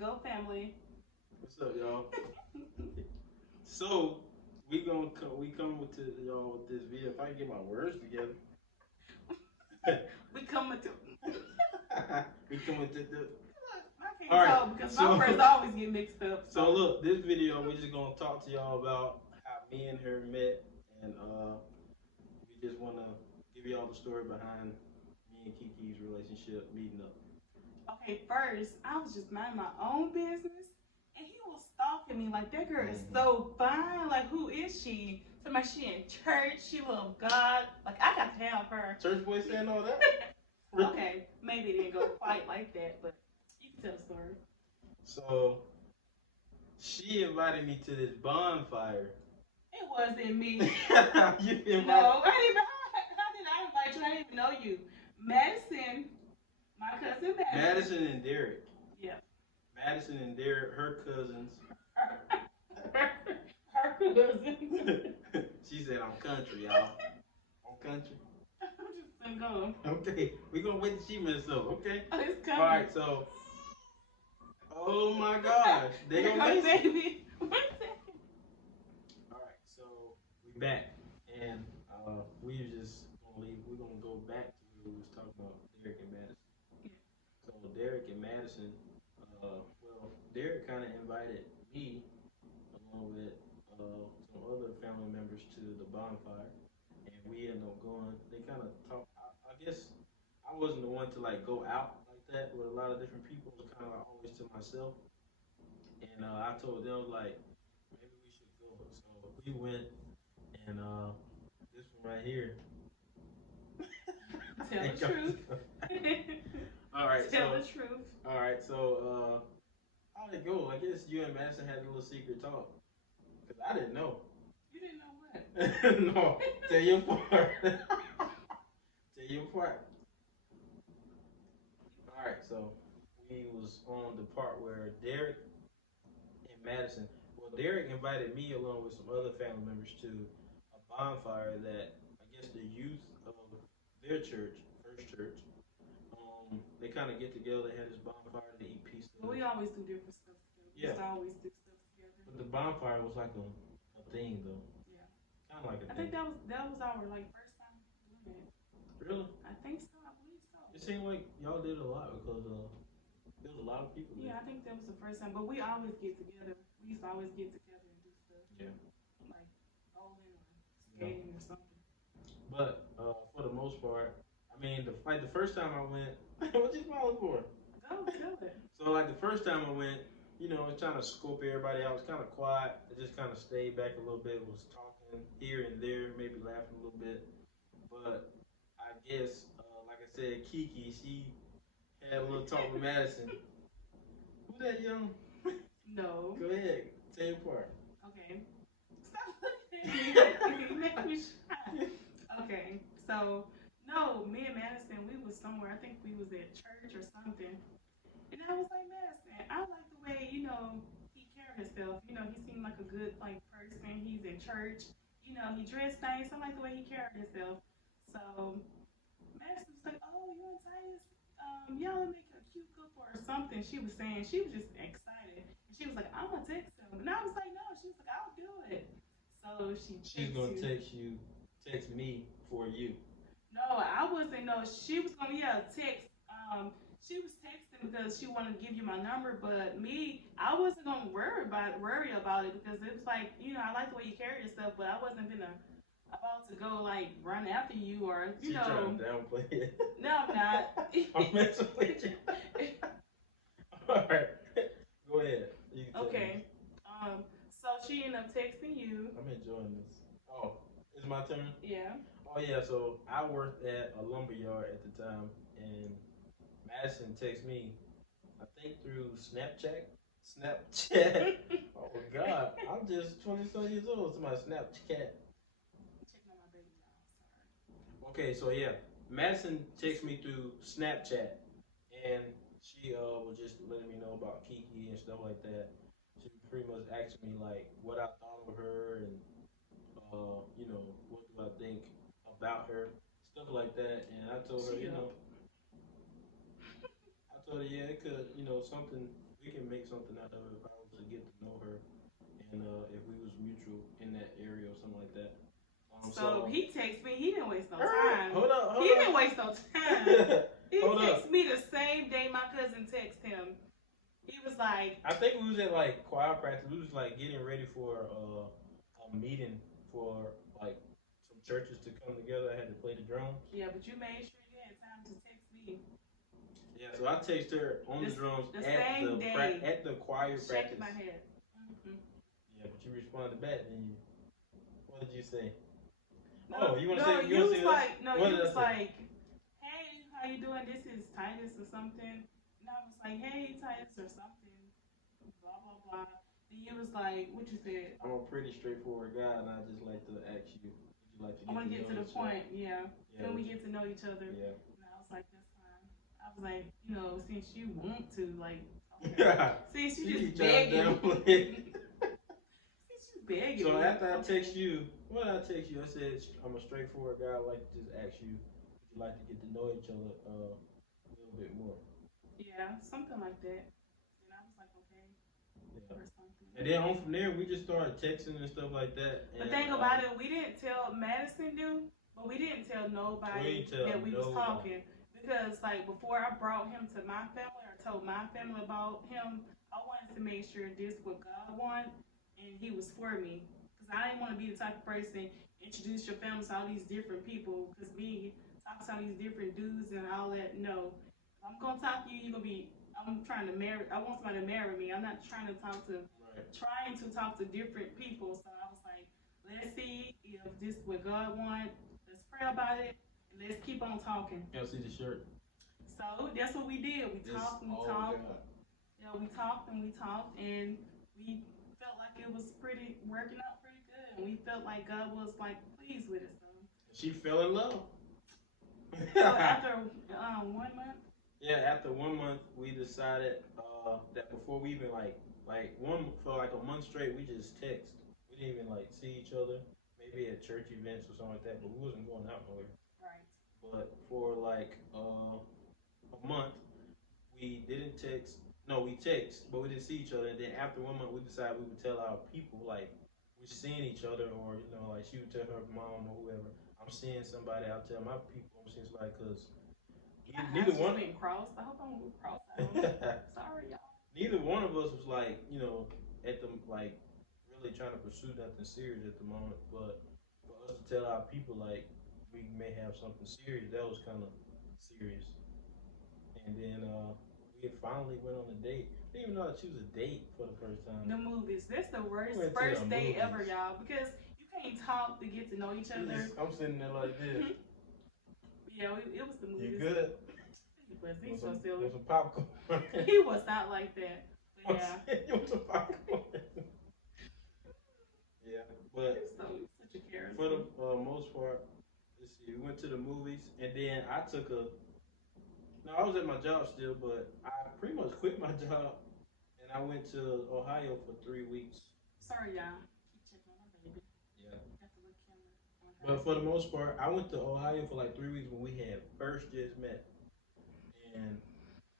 GoFamLi. What's up, y'all? So we come with y'all with this video. If I can get my words together, We coming to. we come with the. I can't All right, talk because my words always get mixed up. So look, this video we just gonna talk to y'all about how me and her met, and we just wanna give y'all the story behind me and Kiki's relationship meeting up. Okay, first, I was just minding my own business, and he was stalking me like, that girl is so fine. Like, who is she? Somebody, she in church, she love God. Like, I got to have her. Church boy saying all that? Okay, maybe it didn't go quite like that, but you can tell the story. So, she invited me to this bonfire. It wasn't me. You invited. No, I didn't. How did I invite you? I didn't even know you. Madison, my cousin Madison. Madison and Derek. Yeah. Madison and Derek, her cousins. Her cousin. She said, I'm country, y'all. I'm country. I'm just gonna go. Okay, we gonna wait till she mess up, okay? Oh, it's coming. Alright, so. Oh my gosh. They gonna miss it. Baby. Alright, so we back. And we just gonna leave. We're gonna go back to where we was talking about Derek and Madison. Yeah. So Derek and Madison, well, Derek kind of invited me along with some other family members to the bonfire, and we ended up going. They kind of talked. I guess I wasn't the one to like go out like that with a lot of different people. It was kind of like always to myself. And I told them like maybe we should go. So we went, and this one right here. Tell the truth. All right. Tell the truth. All right. So how'd it go? I guess you and Madison had a little secret talk. Cause I didn't know. You didn't know what? No. Tell your part. Tell your part. All right. So we was on the part where Derek and Madison. Well, Derek invited me along with some other family members to a bonfire that I guess the youth of their church, First Church, they kind of get together. They had this bonfire. They eat pizza. Well, we always do different stuff together. Yeah. We always do stuff together. But the bonfire was like a thing though. Yeah. Kind of like a I thing. think that was our like first time doing it. Really? I think so. I believe so. It seemed like y'all did a lot because there was a lot of people there. Yeah, I think that was the first time. But we always get together. We used to always get together and do stuff. Yeah. Like bowling or skating or something. But for the most part, I mean, the first time I went, what you smiling for? Go tell it. So like the first time I went, you know, I was trying to scope everybody out. It was kind of quiet. I just kind of stayed back a little bit. Was talking here and there, maybe laughing a little bit. But I guess, like I said, Kiki, she had a little talk with Madison. Who that young? No. Go ahead, tell your part. Okay. Stop looking at me. You make me shy. Okay. So no, me and Madison, we was somewhere. I think we was at church or something. And I was like, Madison, I like the way, you know, he carried himself. You know, he seemed like a good like person. He's in church. You know, he dressed nice. I like the way he carried himself. So Madison was like, oh, you and Titus, y'all make a cute couple or something. She was saying, she was just excited. And she was like, I'm gonna text him. And I was like, no. She was like, I'll do it. So she's gonna text me for you. No, I wasn't. No, she was gonna text. She was texting because she wanted to give you my number, but me, I wasn't gonna worry about it because it was like, you know, I like the way you carry yourself, but I wasn't gonna about to go like run after you or you know. Trying to downplay it. No, I'm not. I'm messing with you. All right, go ahead. Okay. So she ended up texting you. I'm enjoying this. Oh, it's my turn. Yeah. Oh yeah, so I worked at a lumber yard at the time, and Madison texted me, I think through Snapchat. Snapchat. Oh God, I'm just 20-some years old. To my Snapchat. Checking on my baby now. Sorry. Okay, so yeah, Madison texted me through Snapchat, and she was just letting me know about Kiki and stuff like that. She pretty much asked me like what I thought of her and you know, what do I think about her, stuff like that. And I told her, you know, I told her, yeah, it could, you know, something we can make something out of it if I was to get to know her, and if we was mutual in that area or something like that. So So he texted me. He didn't waste no time. hold up, He didn't waste no time. He hold up. texted me the same day my cousin texted him. He was like, I think we was at like choir practice. We was like getting ready for a meeting for like some churches to come together. I had to play the drums. yeah, but you made sure you had time to text me. Yeah, so I texted her on the drums the at same day. at the choir Shaking practice. my head. Mm-hmm. Yeah, but you responded back, then you. What did you say? No, Oh, you want to no, say? You you want to was say like, this? no, What you did I was say? like, hey, how you doing? This is Titus or something. And I was like, hey, Titus or something. Blah blah blah. Then you was like, what you said? I'm a pretty straightforward guy, and I just like to ask you, would you like to I want to get to the know each other? point. Yeah. Yeah, Can we get to know each other? Yeah. And I was like, that's fine. I was like, since you want to, like, okay. Yeah. Since you See, just begging. Since you begging. So me, after I okay. text you, what did I text you? I said I'm a straightforward guy. I like to just ask you, would you like to get to know each other a little bit more? Yeah, something like that. And I was like, okay, Yeah. or something. And then on from there, we just started texting and stuff like that. The thing about it, we didn't tell Madison but we didn't tell nobody that we was talking. Because like before I brought him to my family or told my family about him, I wanted to make sure this what God wanted and he was for me. Because I didn't want to be the type of person introduce your family to all these different people. Because me talk to all these different dudes and all that, no. If I'm gonna talk to you, you're gonna be I'm trying to marry I want somebody to marry me. I'm not trying to talk to different people. So I was like, let's see if this is what God wants. Let's pray about it and let's keep on talking. Y'all see the shirt? So that's what we did. We talked and we talked. Yeah, we talked and we talked and we felt like it was working out pretty good. And we felt like God was like pleased with it. So she fell in love. So after 1 month. Yeah, after 1 month, we decided that before we even for like a month straight, we just text. We didn't even like see each other. Maybe at church events or something like that, but we wasn't going out nowhere. Right. But for like a month, we didn't text. No, we text, but we didn't see each other. And then after 1 month, we decided we would tell our people like we're seeing each other, or like she would tell her mom or whoever, I'm seeing somebody. I'll tell my people I'm seeing somebody because neither one been crossed. I hope I'm crossed. Sorry, y'all. Neither one of us was like at the like really trying to pursue nothing serious at the moment. But for us to tell our people like we may have something serious, that was kind of serious. And then we finally went on a date. I didn't even know I choose a date for the first time. The movies. That's the worst first date ever, y'all. Because you can't talk to get to know each other. I'm sitting there like this. Yeah, it was the movies. You good? He was. He's so silly. Want some popcorn? He was not like that. But yeah. You want some popcorn? Yeah, but such a character. for the most part, let's see. We went to the movies, and then I took a. No, I was at my job still, but I pretty much quit my job, and I went to Ohio for 3 weeks. Sorry, y'all. Keep checking on my baby. Yeah. Got the little camera on her. But for the most part, I went to Ohio for like 3 weeks when we had first just met, and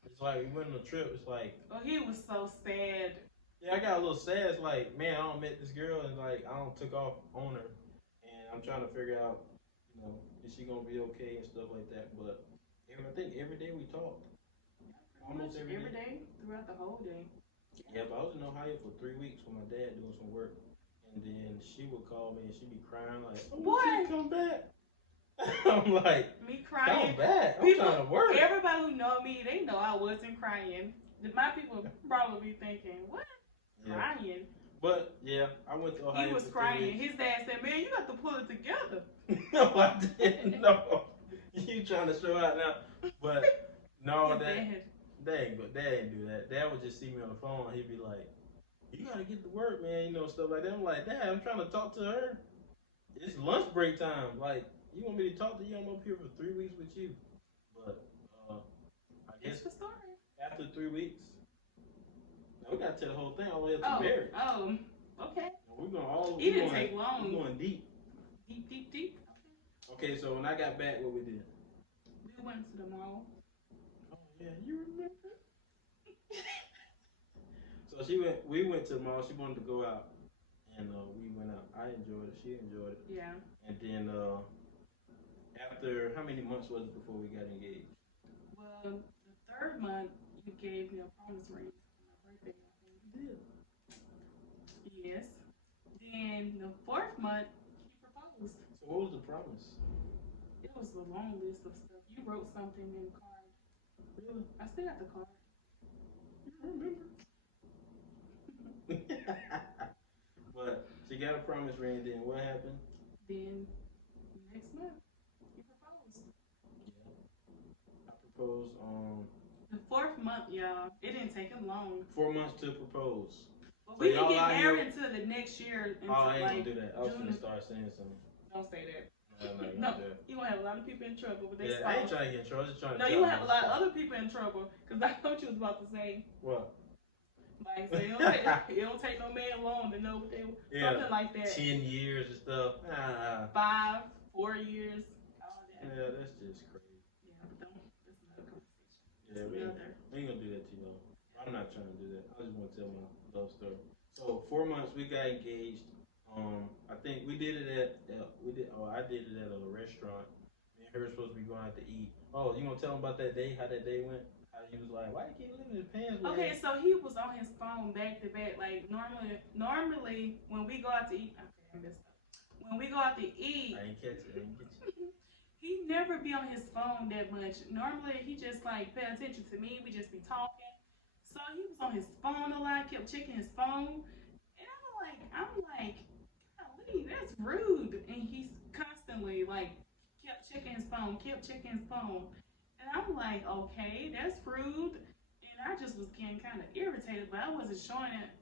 it's like we went on a trip. It's like. Oh, he was so sad. Yeah, I got a little sad. It's like, man, I don't met this girl, and like I don't took off on her, and I'm trying to figure out, is she gonna be okay and stuff like that. But I think every day we talked. Almost every day throughout the whole day. Yeah, but I was in Ohio for 3 weeks with my dad doing some work, and then she would call me and she'd be crying like, "Boy, come back." I'm like, me crying. Come back. I'm trying to work. Everybody who know me, they know I wasn't crying. My people probably be thinking, what? Yeah. Crying. But yeah, I went to Ohio. He was crying. His dad said, "Man, you got to pull it together." No, I didn't. No, you trying to show out now? But no, Dad ain't do that. Dad would just see me on the phone. And he'd be like, "You gotta get to work, man. Stuff like that." I'm like, "Dad, I'm trying to talk to her. It's lunch break time. Like, you want me to talk to you? I'm up here for 3 weeks with you." But I guess the story. After 3 weeks. We gotta tell the whole thing all the way up to marriage. Oh, okay. We're going all. It didn't take long. We're going deep. Deep. Okay, so when I got back, what we did? We went to the mall. Oh yeah, you remember? So she went. We went to the mall. She wanted to go out, and we went out. I enjoyed it. She enjoyed it. Yeah. And then after how many months was it before we got engaged? Well, the third month you gave me a promise ring for my birthday. I think. Yeah. Yes. Then the fourth month he proposed. So what was the promise? It was a long list of stuff. You wrote something in the card. Really? I still got the card. You remember? But she got a promise ring. Then what happened? Then next month he proposed. Yeah. I proposed on The fourth month, y'all. It didn't take him long. 4 months to propose. But So we didn't y'all get out here. married until the next year. Oh, I ain't like, gonna do that. I was June. gonna start saying something. Don't say that. No, I'm not No, gonna do that. you gonna have a lot of people in trouble with this. Yeah, I ain't trying to get in trouble. I'm just trying to. No, you gonna have a lot of other people in trouble because I know what you was about to say. What? Like, so it don't take no man long to know what they something like that. 10 years and stuff. 5, 4 years. All that. Yeah, that's just crazy. Yeah, but don't. That's another conversation. Yeah, we ain't gonna do that too long. I'm not trying to do that. I just want to tell my love story. So 4 months we got engaged. I think we did it at I did it at a restaurant. Me and her were supposed to be going out to eat. Oh, you gonna tell them about that day? How that day went? How he was like, why you keep leaving his pants? Okay, so he was on his phone back to back. Like normally when we go out to eat, okay, I messed up. When we go out to eat, I ain't catch it. I ain't get you. he never be on his phone that much. Normally he just like pay attention to me. We just be talking. So he was on his phone a lot. Kept checking his phone, and I'm like, golly, that's rude. And he's constantly like kept checking his phone, kept checking his phone. And I'm like, okay, that's rude. And I just was getting kind of irritated, but I wasn't showing it.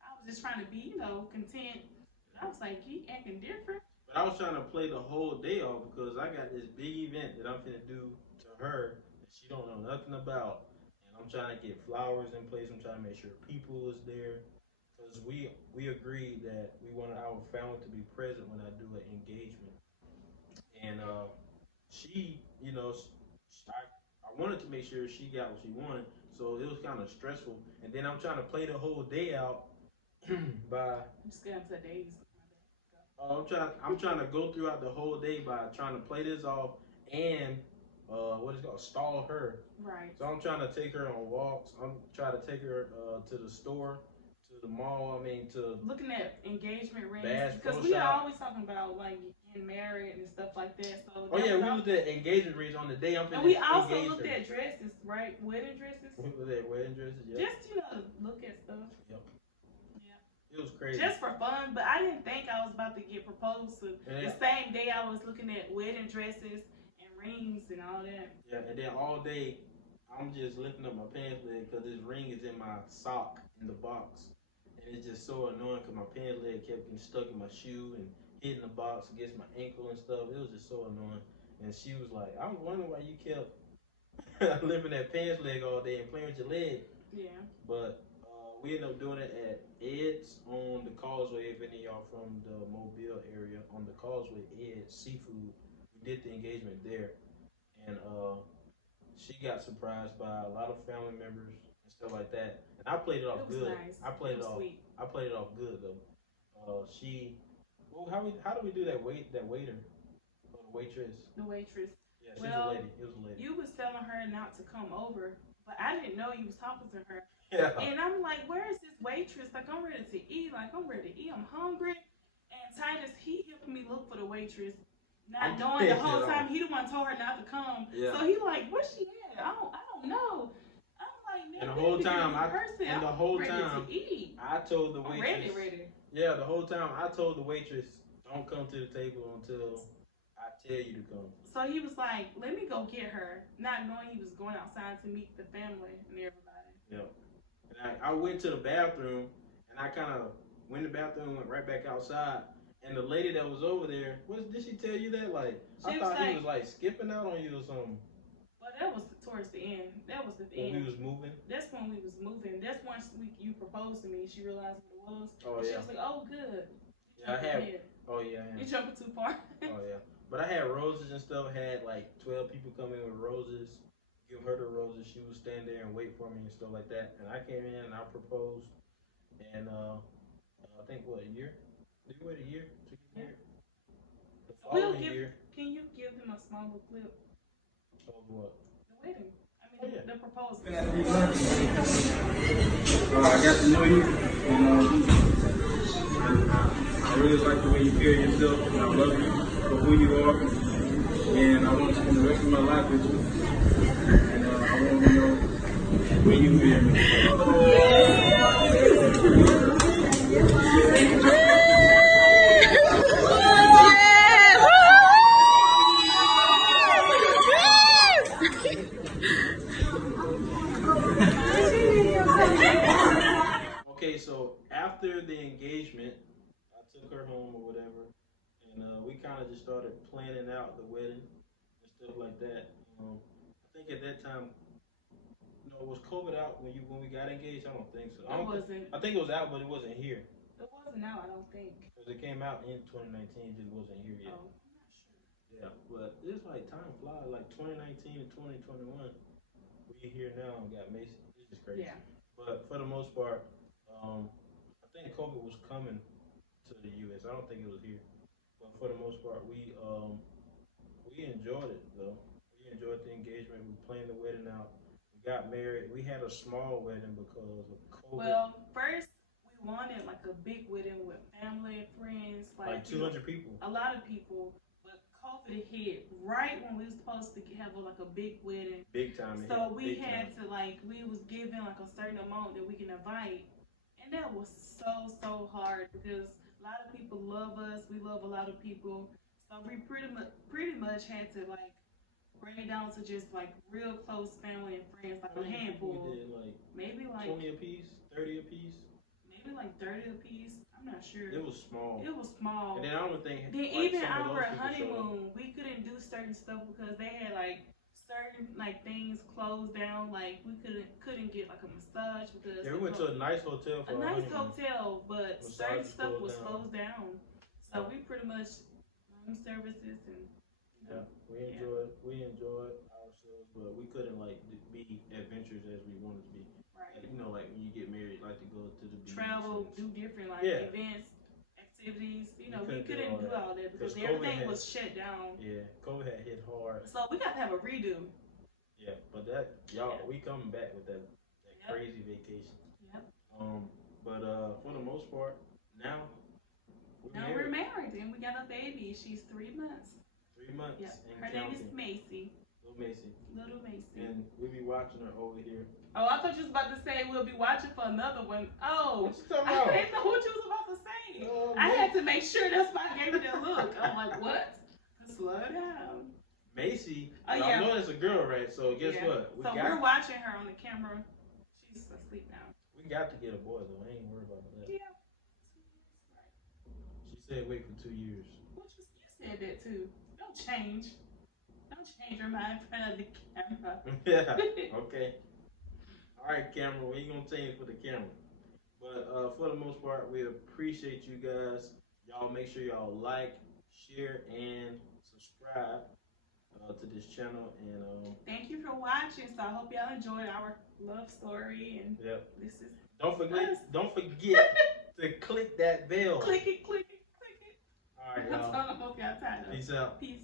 I was just trying to be, content. But I was like, he acting different. But I was trying to play the whole day off because I got this big event that I'm finna do to her that she don't know nothing about. And I'm trying to get flowers in place. I'm trying to make sure people is there. Because we agreed that we wanted our family to be present when I do an engagement. And she, I wanted to make sure she got what she wanted. So it was kind of stressful. And then I'm trying to play the whole day out by I'm just getting to days. I'm trying to go throughout the whole day by trying to play this off and what is it called, stall her. Right. So I'm trying to take her on walks. I'm trying to take her to the store, to the mall. I mean to looking at engagement rings Bass because Pro we are Shop. always talking about like getting married and stuff like that. So Oh yeah, we looked at engagement rings on the day I'm finna and we also engage looked her. at dresses, right? Wedding dresses. We looked at wedding dresses. Yeah. Just look at stuff. Yep. Yeah. It was crazy. Just for fun, but I didn't think I was about to get proposed to. Yeah. The same day I was looking at wedding dresses and rings and all that. Yeah, and then all day I'm just lifting up my pants leg because this ring is in my sock in the box. And it's just so annoying because my pants leg kept getting stuck in my shoe and hitting the box against my ankle and stuff. It was just so annoying. And she was like, I'm wondering why you kept lifting that pants leg all day and playing with your leg. Yeah. But we ended up doing it at Ed's on the Causeway. If any of y'all from the Mobile area, on the Causeway, Ed's Seafood. We did the engagement there. And she got surprised by a lot of family members and stuff like that. And I played it off good. Nice. I played it off. Sweet. I played it off good though. How do we do that waiter, or the waitress? The waitress. Yeah, she's a lady. It was a lady. You was telling her not to come over, but I didn't know you was talking to her. Yeah. And I'm like, where is this waitress? Like, I'm ready to eat. Like, I'm ready to eat. I'm hungry. And Titus, he helped me look for the waitress, not knowing the whole time he the one told her not to come. Yeah. So he like, where's she at? I don't know. I'm like, man, And the whole time, I told the waitress. Ready. Yeah, the whole time I told the waitress, don't come to the table until I tell you to come. So he was like, let me go get her, not knowing he was going outside to meet the family and everybody. Yeah. And I went to the bathroom, and I kind of went to the bathroom and went right back outside. And the lady that was over there, did she tell you that? Like, I thought he was like skipping out on you or something. Well, that was towards the end. That was the end. When we was moving? That's when we was moving. That's once you proposed to me. She realized what it was. Oh, and yeah. She was like, oh, good. Yeah, I had. Oh, yeah. You jumping too far. Oh, yeah. But I had roses and stuff. Had like 12 people come in with roses. Give her the roses. She would stand there and wait for me and stuff like that. And I came in and I proposed. and I think what, a year? Did you wait a year to get Yeah. married? The We'll following give. year Can you give them a small little clip? of what? The wedding. I Oh mean, yeah. the proposal. I got to know you, and I really like the way you carry yourself, and I love you for who you are, and I want to spend the rest of my life with you, and I want to know when you marry me. Okay, so after the engagement, I took her home or whatever, and we kind of just started planning out the wedding and stuff like that. I think at that time, was COVID out when we got engaged? I don't think so. It wasn't. I think it was out, but it wasn't here It wasn't out. I don't think. because it came out in 2019, just wasn't here yet. Oh, I'm not sure. Yeah, but it's like time flies. Like 2019 and 2021, we here now and got Mason. It's just crazy. Yeah. But for the most part, I think COVID was coming to the U.S. I don't think it was here. But for the most part, we enjoyed it though. We enjoyed the engagement. We planned the wedding out. We got married. We had a small wedding because of COVID. Well, first we wanted like a big wedding with family and friends, like 200 people. A lot of people. But COVID hit right when we were supposed to have like a big wedding. Big time. So we had to we was given like a certain amount that we can invite, and that was so hard because a lot of people love us. We love a lot of people, so we pretty much had to like bring it down to just like real close family and friends, like a handful. We did like maybe like 20 a piece, 30 a piece. Maybe like 30 a piece. I'm not sure. It was small. It was small. And then I don't think. Then like, even our honeymoon, we couldn't do certain stuff because they had like certain like things closed down. Like we couldn't get like a massage because we went to a nice hotel for a nice honeymoon. hotel, but certain Massage stuff was closed closed down. So we pretty much room services and yeah, we enjoyed ourselves, but we couldn't like be adventurous as we wanted to be. right. Like, like when you get married, like to go to the beach, Travel, do different like Yeah. events, activities. We couldn't do couldn't all do that. all that because 'Cause COVID everything had- was shut down. Yeah, COVID had hit hard. So we got to have a redo. Yeah, but that y'all, Yeah. we coming back with that Yep. crazy vacation. Yep. But for the most part, now We're married and we got a baby. She's 3 months. 3 months. Yep. And Her name counting. is Macy. Little Macy. Little Macy. And we be watching her over here. Oh, I thought you was about to say we'll be watching for another one. Oh, What you talking I about? didn't know what you was about to say. Oh, I man. had to make sure that's why I gave you that look. I'm like, what? Slow down. Macy, Oh, I yeah. know it's a girl, right? So guess Yeah. what? We're watching her on the camera. She's asleep now. We got to get a boy though. I ain't worried about that. Yeah. She said wait for 2 years. Well, you said that too. Don't change. Don't change your mind in front of the camera. Yeah. Okay. All right, camera. What you gonna change for the camera? But for the most part, we appreciate you guys. Y'all make sure y'all like, share, and subscribe to this channel. And Thank you for watching. So I hope y'all enjoyed our love story. And yep. this is Don't forget to click that bell. click it, click it, click it. All right, I y'all. hope y'all tired. Peace out. Peace.